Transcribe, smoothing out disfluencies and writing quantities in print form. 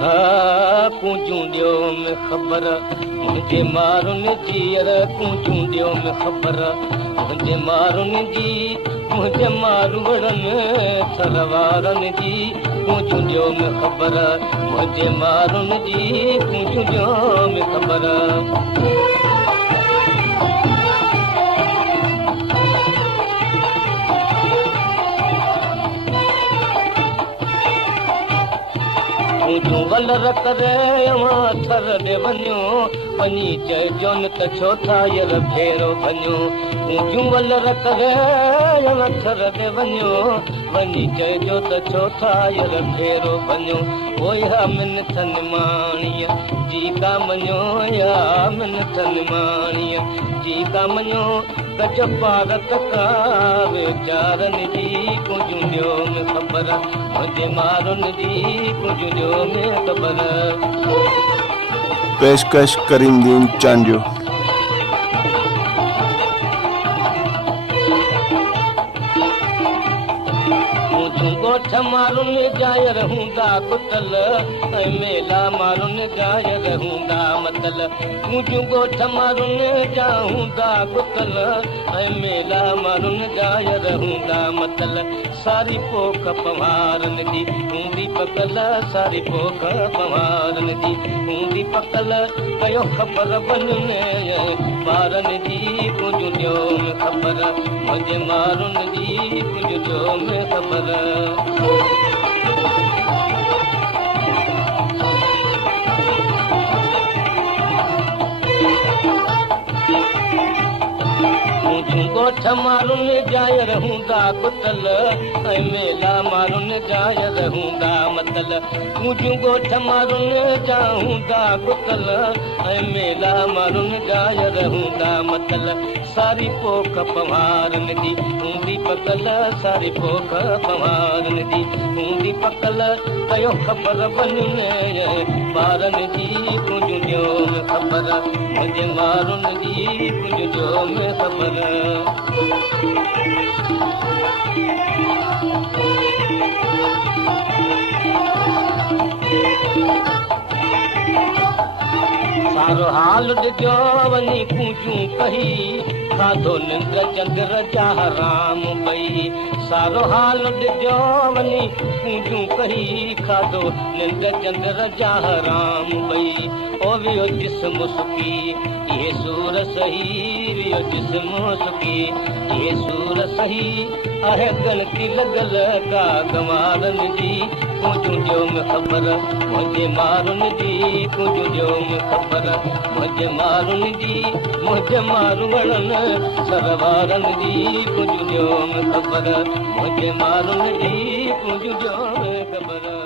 कुंजूं ॾियो में ख़बर मुंहिंजे मारुनि जी कुंजूं ॾियो में ख़बर मुंहिंजे मारुनि जी मुंहिंजे मारूड़नि थर वारनि जी कुंजूं ॾियो में ख़बर मुंहिंजे मारुनि जी कुंजूं ॾियो में ख़बर कुंजूं वलर करे थर ॾे वञो वञी चइजो न त छो था यर भेरो वञो कुंजूं वलर करे थर ॾे वञो वञी चइजो त छो था यर भेरो वञो ओया मिनथ निमाणीअ जी का मञो या मिनथ निमाणीअ जी का मञो गज पारत का वीचारनि जी कुंजूं ॾियो में ख़बर मुंहिंजे मारुनि जी कुंजूं ॾियो में ख़बर पेशकश करीमदीन चांडियो ॻोठ मारुनि जायर हूंदा कुतल ऐं मेला मारुनि जायर हूंदा मतल मुंहिंजूं ॻोठ मारुनि जा हूंदा कुतल ऐं मेला मारुनि जायर हूंदा मतल सारी पोख पवारनि जी हूंदी पकल सारी पोख पवारनि जी हूंदी पकल कयो ख़बर वञनि ॿारनि जी कुंजूं ॾियो में ख़बर मुंहिंजे मारुनि जी कुंजूं ॾियो में ख़बर ॻोठ मारुनि जायर हूंदा कुतल ऐं मेला मारुनि जायर हूंदा मतल मुंहिंजूं ॻोठ मारुनि जा हूंदा कुतल ऐं मेला मारुनि जायर हूंदा मतल सारी पोख पवारनि जी हूंदी पकल सारी पोख पवारनि जी हूंदी पकल कयो ख़बर वञनि ॿारनि जी कुंजूं ॾियो में ख़बर मुंहिंजे मारुनि जी कुंजूं ॾियो में ख़बर सारो हाल ॾिजो वञी कुंजूं कही खाधो निंड चंद्र जा राम भई सारो हाल ॾिजो वञी कुंजूं कही खाधो निंड चंद्र जा राम भई ओ वियो जिस्म सुकी इहे सूर सही वियो जिस्म सुकी इहे सूर सही आहे गणती लॻल का गंवारनि जी कुंजूं ॾियो में ख़बर मुंहिंजे मारुनि जी कुंजूं ॾियो में ख़बर मुंहिंजे मारुनि जी मुंहिंजे मारूड़नि सर वारनि जी कुंजूं ॾियो में ख़बर मुंहिंजे मारुनि जी कुंजूं ॾियो में